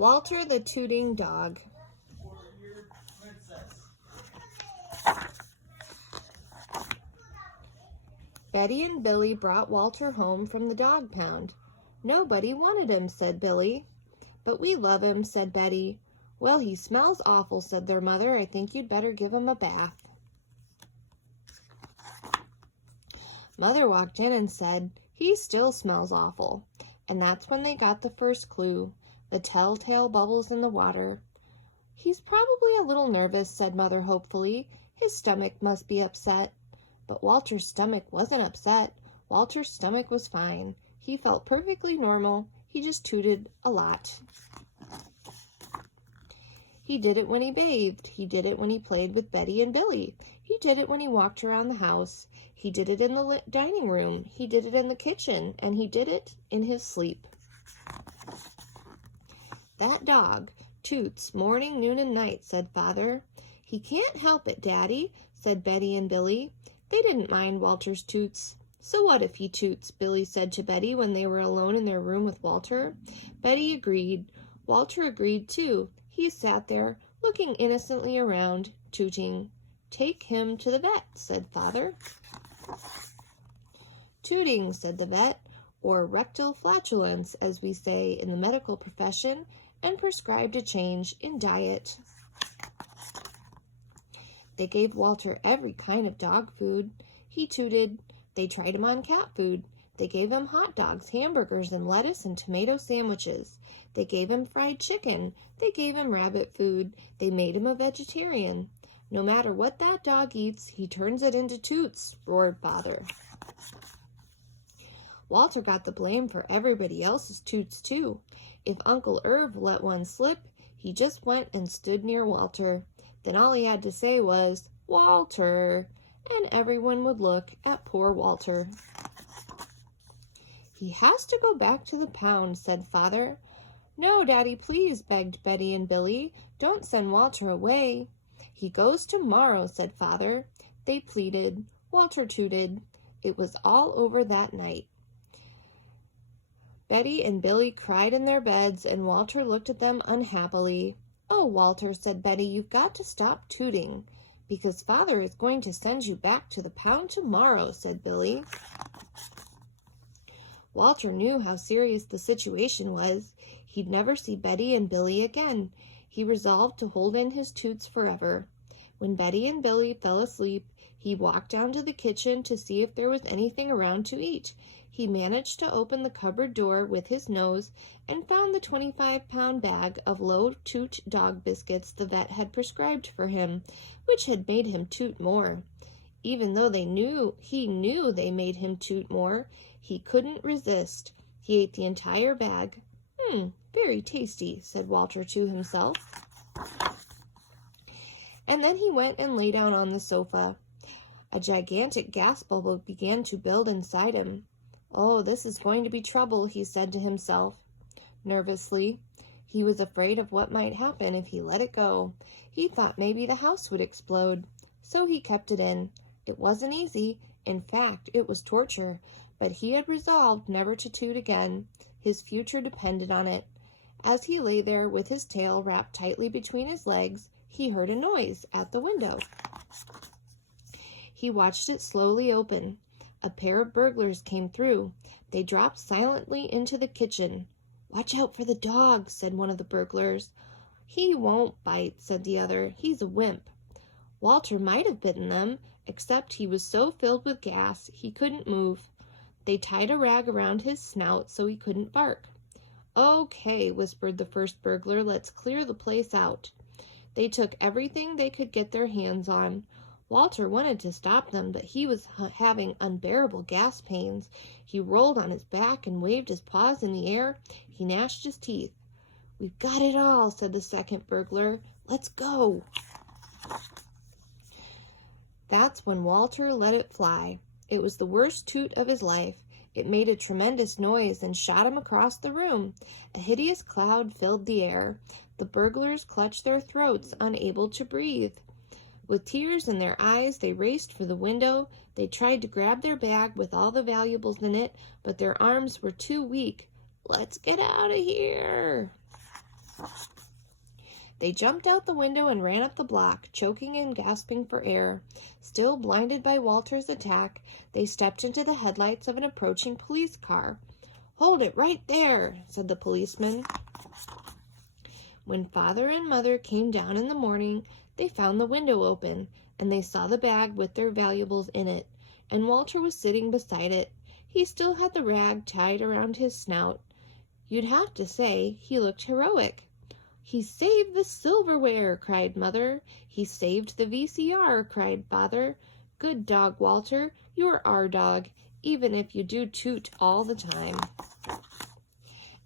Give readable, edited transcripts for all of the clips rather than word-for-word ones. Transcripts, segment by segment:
Walter the Tooting Dog. Betty and Billy brought Walter home from the dog pound. Nobody wanted him, said Billy. But we love him, said Betty. Well, he smells awful, said their mother. I think you'd better give him a bath. Mother walked in and said, he still smells awful. And that's when they got the first clue, the telltale bubbles in the water. He's probably a little nervous, said Mother hopefully. His stomach must be upset. But Walter's stomach wasn't upset. Walter's stomach was fine. He felt perfectly normal. He just tooted a lot. He did it when he bathed. He did it when he played with Betty and Billy. He did it when he walked around the house. He did it in the dining room. He did it in the kitchen. And he did it in his sleep. That dog toots morning, noon, and night, said Father. He can't help it, Daddy, said Betty and Billy. They didn't mind Walter's toots. So what if he toots, Billy said to Betty when they were alone in their room with Walter. Betty agreed. Walter agreed too. He sat there, looking innocently around, tooting. Take him to the vet, said Father. Tooting, said the vet, or rectal flatulence, as we say in the medical profession, and prescribed a change in diet. They gave Walter every kind of dog food. He tooted. They tried him on cat food. They gave him hot dogs, hamburgers, and lettuce and tomato sandwiches. They gave him fried chicken. They gave him rabbit food. They made him a vegetarian. No matter what that dog eats, he turns it into toots, roared Father. Walter got the blame for everybody else's toots, too. If Uncle Irv let one slip, he just went and stood near Walter. Then all he had to say was, Walter, and everyone would look at poor Walter. He has to go back to the pound, said Father. No, Daddy, please, begged Betty and Billy. Don't send Walter away. He goes tomorrow, said Father. They pleaded. Walter tooted. It was all over that night. Betty and Billy cried in their beds, and Walter looked at them unhappily. Oh, Walter, said Betty, you've got to stop tooting, because Father is going to send you back to the pound tomorrow, said Billy. Walter knew how serious the situation was. He'd never see Betty and Billy again. He resolved to hold in his toots forever. When Betty and Billy fell asleep, he walked down to the kitchen to see if there was anything around to eat. He managed to open the cupboard door with his nose and found the 25-pound bag of low-toot dog biscuits the vet had prescribed for him, which had made him toot more. Even though he knew they made him toot more, he couldn't resist. He ate the entire bag. Very tasty, said Walter to himself. And then he went and lay down on the sofa. A gigantic gas bubble began to build inside him. Oh, this is going to be trouble, he said to himself. Nervously, he was afraid of what might happen if he let it go. He thought maybe the house would explode. So he kept it in. It wasn't easy. In fact, it was torture. But he had resolved never to toot again. His future depended on it. As he lay there with his tail wrapped tightly between his legs, he heard a noise at the window. He watched it slowly open. A pair of burglars came through. They dropped silently into the kitchen. Watch out for the dog, said one of the burglars. He won't bite, said the other. He's a wimp. Walter might have bitten them, except he was so filled with gas he couldn't move. They tied a rag around his snout so he couldn't bark. Okay, whispered the first burglar, let's clear the place out. They took everything they could get their hands on. Walter wanted to stop them, but he was having unbearable gas pains. He rolled on his back and waved his paws in the air. He gnashed his teeth. We've got it all, said the second burglar. Let's go. That's when Walter let it fly. It was the worst toot of his life. It made a tremendous noise and shot him across the room. A hideous cloud filled the air. The burglars clutched their throats, unable to breathe. With tears in their eyes, they raced for the window. They tried to grab their bag with all the valuables in it, but their arms were too weak. Let's get out of here. They jumped out the window and ran up the block, choking and gasping for air. Still blinded by Walter's attack, they stepped into the headlights of an approaching police car. "Hold it right there," said the policeman. When Father and Mother came down in the morning, they found the window open, and they saw the bag with their valuables in it, and Walter was sitting beside it. He still had the rag tied around his snout. You'd have to say he looked heroic. "He saved the silverware," cried Mother. "He saved the VCR," cried Father. "Good dog, Walter. You're our dog, even if you do toot all the time."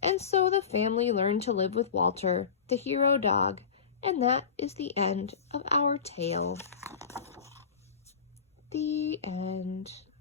And so the family learned to live with Walter, the hero dog, and that is the end of our tale. The end.